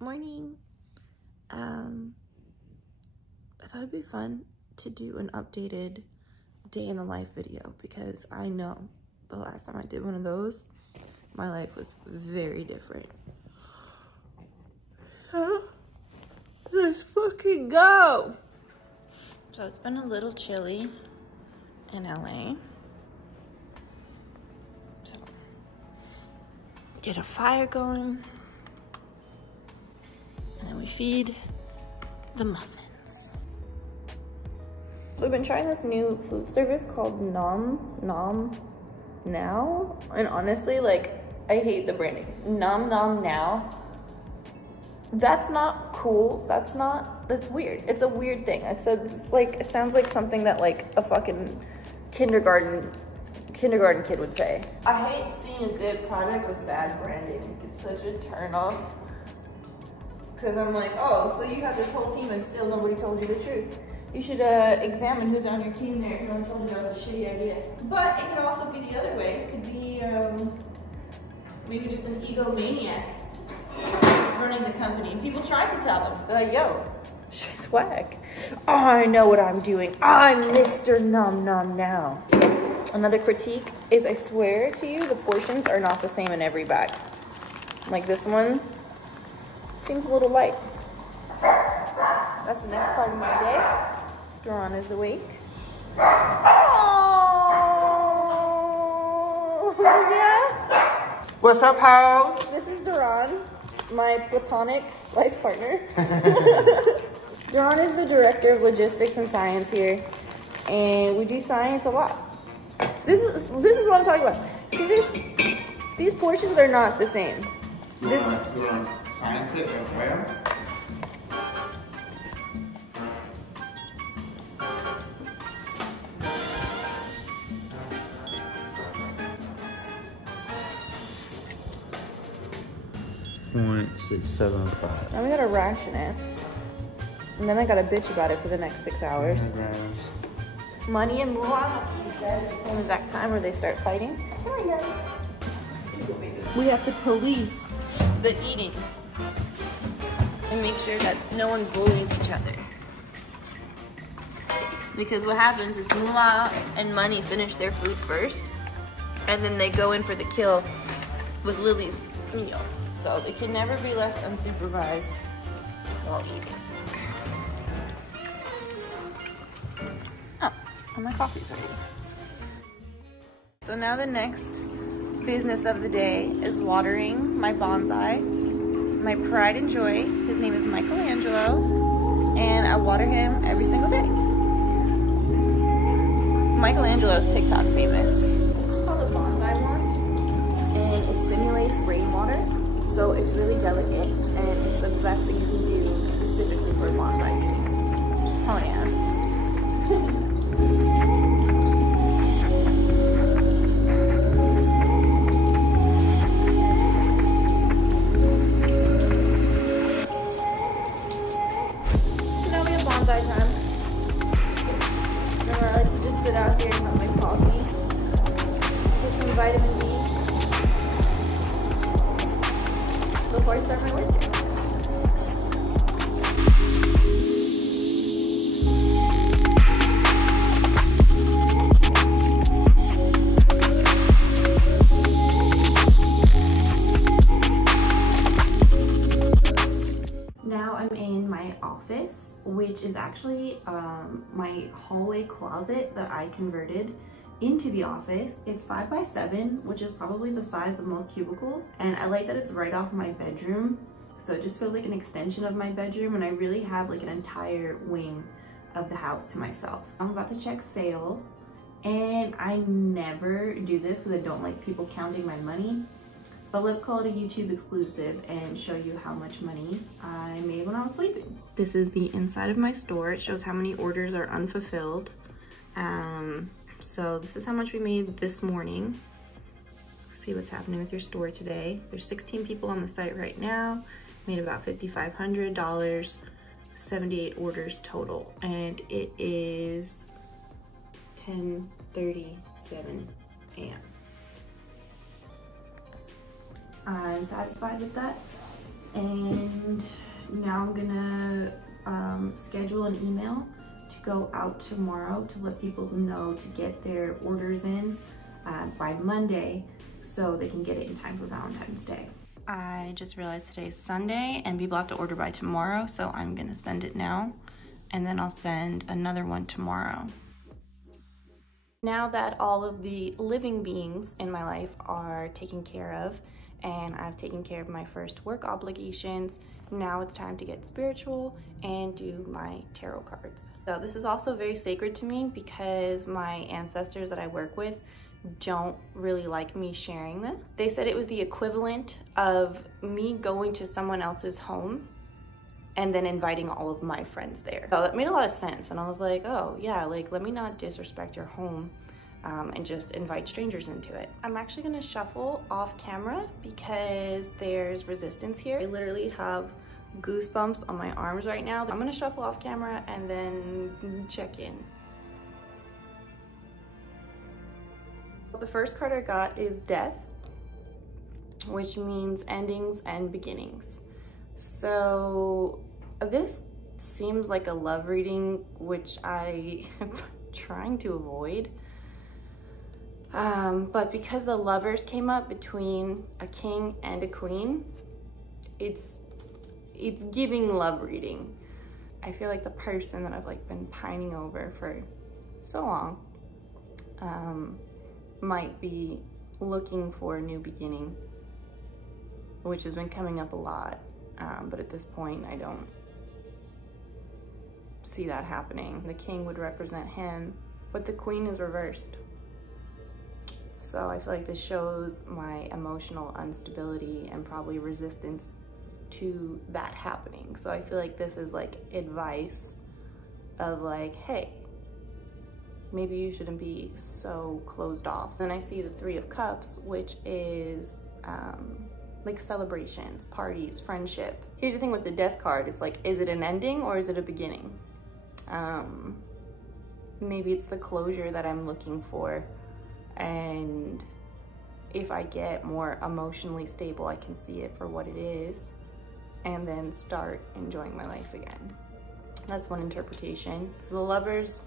Morning. I thought it'd be fun to do an updated day in the life video because I know the last time I did one of those, my life was very different. So, let's fucking go. So it's been a little chilly in LA. So, get a fire going. And then we feed the muffins. We've been trying this new food service called Nom Now. And honestly, like, I hate the branding. Nom Now. That's not cool. That's weird. It's a weird thing. It sounds like something that like a fucking kindergarten kid would say. I hate seeing a good product with bad branding. It's such a turn off. Because I'm like, oh, so you have this whole team and still nobody told you the truth. You should examine who's on your team there. No one told you that was a shitty idea. But it could also be the other way. It could be maybe just an egomaniac running the company. And people tried to tell them. They're like, yo, she's whack. I know what I'm doing. I'm Mr. Nom Now. Another critique is, I swear to you, the portions are not the same in every bag. Like this one. Seems a little light. That's the next part of my day. Duran is awake. Oh, yeah. What's up, house? This is Duran, my platonic life partner. Duran is the director of logistics and science here, and we do science a lot. This is what I'm talking about. See, these portions are not the same. Duran. Science it where? .675. Now we gotta ration it. And then I gotta bitch about it for the next 6 hours. Money and moolah have to be fed at the same exact time or they start fighting. We have to police the eating and make sure that no one bullies each other. Because what happens is moolah and money finish their food first, and then they go in for the kill with Lily's meal. So they can never be left unsupervised while eating. Oh, and my coffee's ready. So now the next business of the day is watering my bonsai. My pride and joy. His name is Michelangelo, and I water him every single day. Michelangelo's TikTok famous. It's called a bonsai wand, and it simulates rainwater, so it's really delicate, and it's the best thing you can do specifically for a bonsai tree. Oh yeah. Out here and have my coffee, get some vitamin D before I start my work day. Now I'm in my office, which is actually my hallway closet that I converted into the office. It's 5 by 7, which is probably the size of most cubicles. And I like that it's right off my bedroom. So it just feels like an extension of my bedroom, and I really have like an entire wing of the house to myself. I'm about to check sales, and I never do this because I don't like people counting my money. But let's call it a YouTube exclusive and show you how much money I made when I was sleeping. This is the inside of my store. It shows how many orders are unfulfilled. So this is how much we made this morning. See what's happening with your store today. There's 16 people on the site right now. Made about $5,500, 78 orders total. And it is 10:37 a.m. I'm satisfied with that. And now I'm gonna schedule an email to go out tomorrow to let people know to get their orders in by Monday so they can get it in time for Valentine's Day. I just realized today's Sunday and people have to order by tomorrow, so I'm gonna send it now and then I'll send another one tomorrow. Now that all of the living beings in my life are taken care of and I've taken care of my first work obligations, now it's time to get spiritual and do my tarot cards. So this is also very sacred to me because my ancestors that I work with don't really like me sharing this. They said it was the equivalent of me going to someone else's home and then inviting all of my friends there. So that made a lot of sense. And I was like, oh yeah, like let me not disrespect your home and just invite strangers into it. I'm actually gonna shuffle off camera because there's resistance here. I literally have goosebumps on my arms right now. I'm gonna shuffle off camera and then check in. The first card I got is Death, which means endings and beginnings. So this seems like a love reading, which I am trying to avoid. But because the lovers came up between a king and a queen, it's giving love reading. I feel like the person that I've like been pining over for so long might be looking for a new beginning, which has been coming up a lot. But at this point, I don't see that happening. The king would represent him, but the queen is reversed. So I feel like this shows my emotional instability and probably resistance to that happening. So I feel like this is like advice of like, hey, maybe you shouldn't be so closed off. Then I see the Three of Cups, which is like celebrations, parties, friendship. Here's the thing with the Death card, it's like, is it an ending or is it a beginning? Maybe it's the closure that I'm looking for. And if I get more emotionally stable, I can see it for what it is and then start enjoying my life again. That's one interpretation. The Lovers,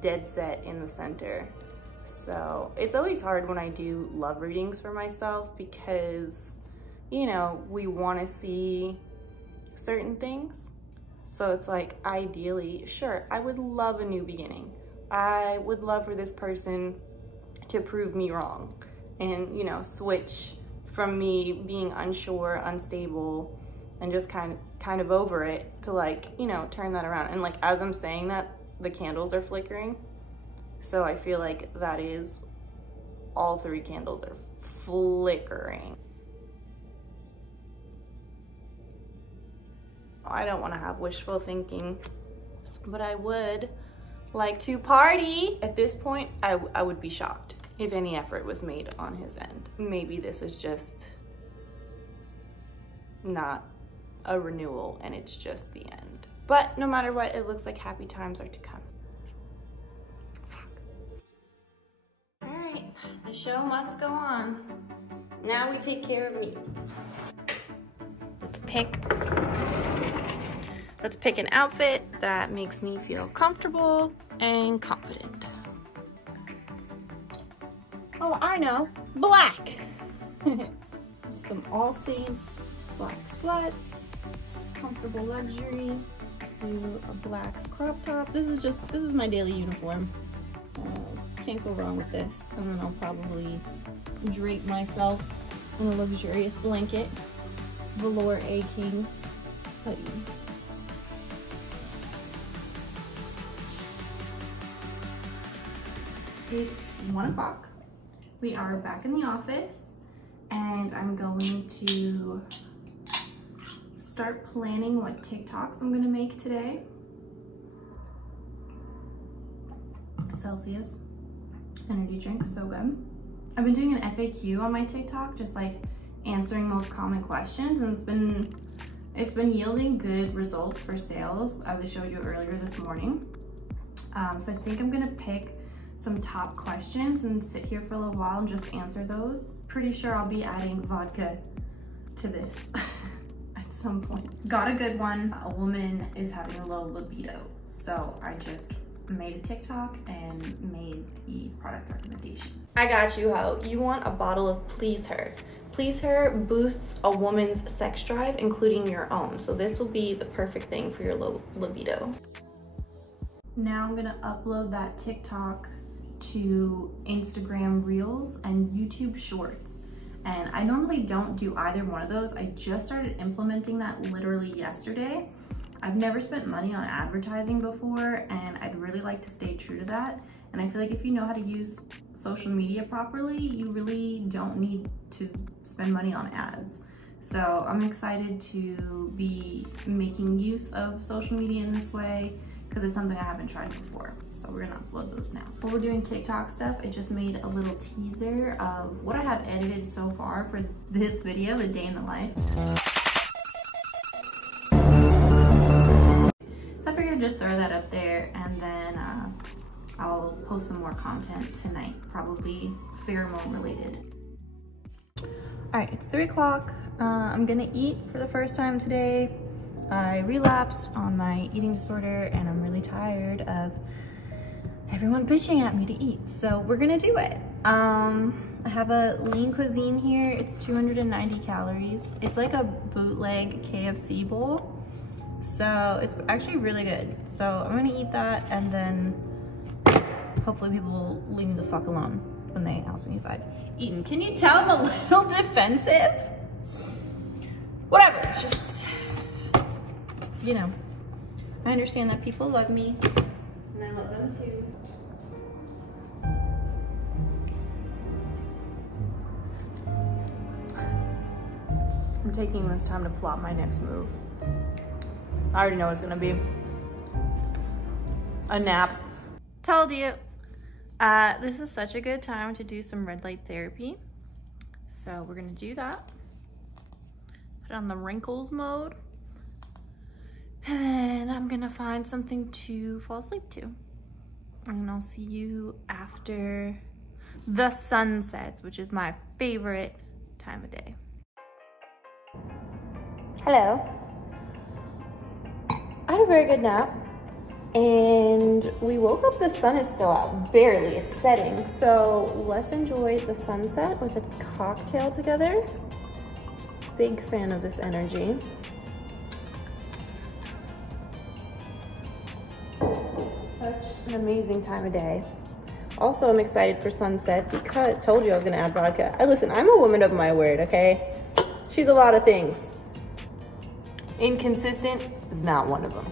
dead set in the center. So it's always hard when I do love readings for myself because, you know, we want to see certain things. So it's like, ideally, sure, I would love a new beginning. I would love for this person to prove me wrong and, you know, switch from me being unsure, unstable, and just kind of over it to like, you know, turn that around. And like, as I'm saying that, the candles are flickering. So I feel like that is, all three candles are flickering. I don't want to have wishful thinking, but I would like to party. At this point, I would be shocked if any effort was made on his end. Maybe this is just not a renewal and it's just the end. But no matter what, it looks like happy times are to come. All right, the show must go on. Now we take care of me. Let's pick an outfit that makes me feel comfortable and confident. Oh, I know, black. Some All Saints black sweats, comfortable luxury, do a black crop top. This is my daily uniform. Can't go wrong with this. And then I'll probably drape myself in a luxurious blanket, velour A King's hoodie. It's 1 o'clock. We are back in the office and I'm going to start planning what TikToks I'm gonna make today. Celsius energy drink, so good. I've been doing an FAQ on my TikTok, just like answering most common questions, and it's been yielding good results for sales, as I showed you earlier this morning. So I think I'm gonna pick some top questions and sit here for a little while and just answer those. Pretty sure I'll be adding vodka to this. some point. Got a good one. A woman is having a low libido. So I just made a TikTok and made the product recommendation. I got you, Ho. You want a bottle of Please Her. Please Her boosts a woman's sex drive, including your own. So this will be the perfect thing for your low libido. Now I'm gonna upload that TikTok to Instagram Reels and YouTube Shorts. And I normally don't do either one of those. I just started implementing that literally yesterday. I've never spent money on advertising before, and I'd really like to stay true to that. And I feel like if you know how to use social media properly, you really don't need to spend money on ads. So I'm excited to be making use of social media in this way because it's something I haven't tried before. So we're gonna upload those now. While we're doing TikTok stuff, I just made a little teaser of what I have edited so far for this video, the day in the life. So I figured just throw that up there, and then I'll post some more content tonight, probably pheromone related. All right, it's 3 o'clock. I'm gonna eat for the first time today. I relapsed on my eating disorder and I'm really tired of everyone bitching at me to eat. So we're gonna do it. I have a lean cuisine here. It's 290 calories. It's like a bootleg KFC bowl. So it's actually really good. So I'm gonna eat that, and then hopefully people will leave me the fuck alone when they ask me if I've eaten. Can you tell I'm a little defensive? Whatever, just, you know, I understand that people love me and I love them too. I'm taking this time to plot my next move. I already know what it's gonna be. A nap. Told you. This is such a good time to do some red light therapy. So we're gonna do that. Put on the wrinkles mode. And then I'm gonna find something to fall asleep to. And I'll see you after the sun sets, which is my favorite time of day. Hello. I had a very good nap. And we woke up, the sun is still out, barely, it's setting. So let's enjoy the sunset with a cocktail together. Big fan of this energy. Such an amazing time of day. Also, I'm excited for sunset because, told you I was gonna add vodka. Listen, I'm a woman of my word, okay? She's a lot of things. Inconsistent is not one of them.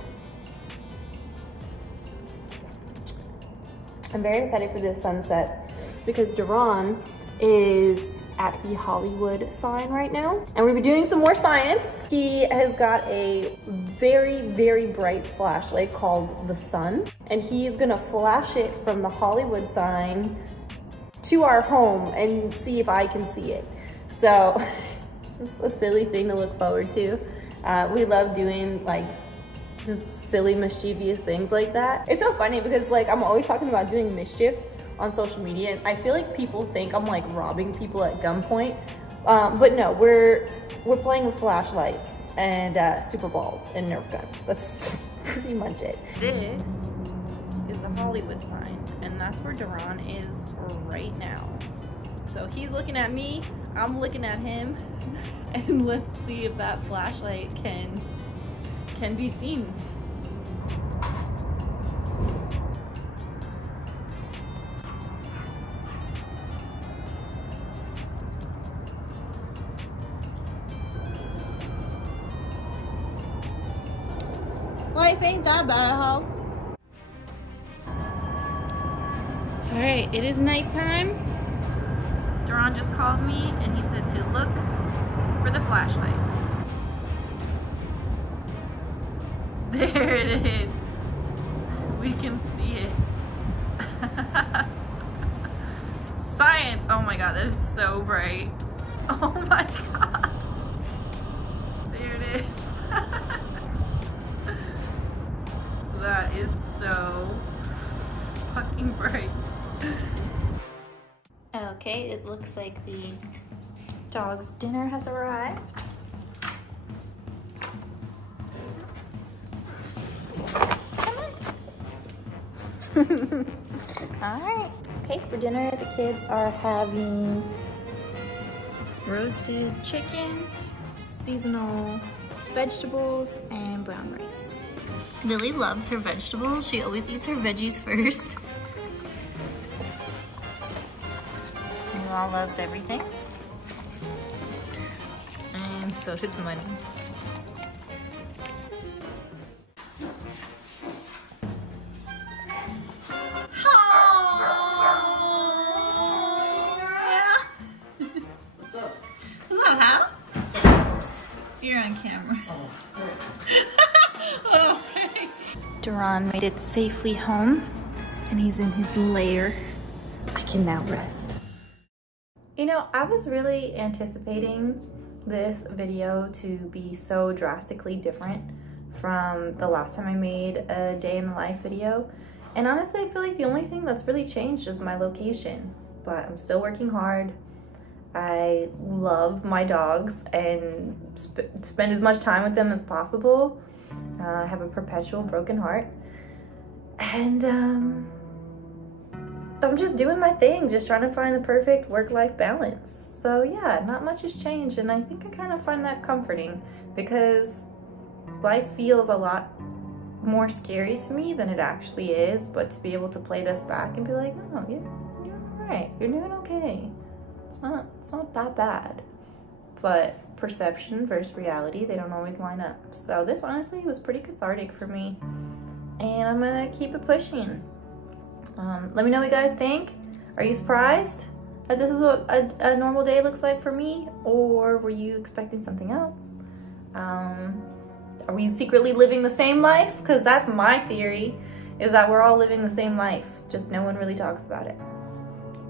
I'm very excited for this sunset because Duran is at the Hollywood sign right now. And we've been doing some more science. He has got a very, very bright flashlight called the sun. And he's gonna flash it from the Hollywood sign to our home and see if I can see it. So this is a silly thing to look forward to. We love doing like just silly, mischievous things like that. It's so funny because like I'm always talking about doing mischief on social media, and I feel like people think I'm like robbing people at gunpoint, but no, we're playing with flashlights and super balls and Nerf guns. That's pretty much it. This is the Hollywood sign, and that's where Duran is right now. So he's looking at me, I'm looking at him, and let's see if that flashlight can be seen. Life ain't that bad, ho. All right, it is nighttime. Duran just called me and he said to look for the flashlight. There it is. We can see it. Science. Oh my God, that is so bright. Oh my God. There it is. That is so fucking bright. Okay, it looks like the dog's dinner has arrived. All right. Okay, for dinner, the kids are having roasted chicken, seasonal vegetables, and brown rice. Lily loves her vegetables. She always eats her veggies first. Mila loves everything. And so does Money. You're on camera. Oh. Duran made it safely home, and he's in his lair. I can now rest. You know, I was really anticipating this video to be so drastically different from the last time I made a day in the life video. And honestly, I feel like the only thing that's really changed is my location. But I'm still working hard. I love my dogs and spend as much time with them as possible. I have a perpetual broken heart. And I'm just doing my thing, just trying to find the perfect work-life balance. So yeah, not much has changed, and I think I kind of find that comforting because life feels a lot more scary to me than it actually is, but to be able to play this back and be like, no, you're all right, you're doing okay. It's not that bad. But perception versus reality, they don't always line up. So this honestly was pretty cathartic for me, and I'm gonna keep it pushing. Let me know what you guys think. Are you surprised that this is what a normal day looks like for me, or were you expecting something else? Are we secretly living the same life? Because that's my theory, is that we're all living the same life, just no one really talks about it.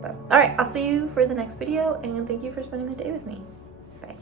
But all right, I'll see you for the next video, and thank you for spending the day with me. Bye.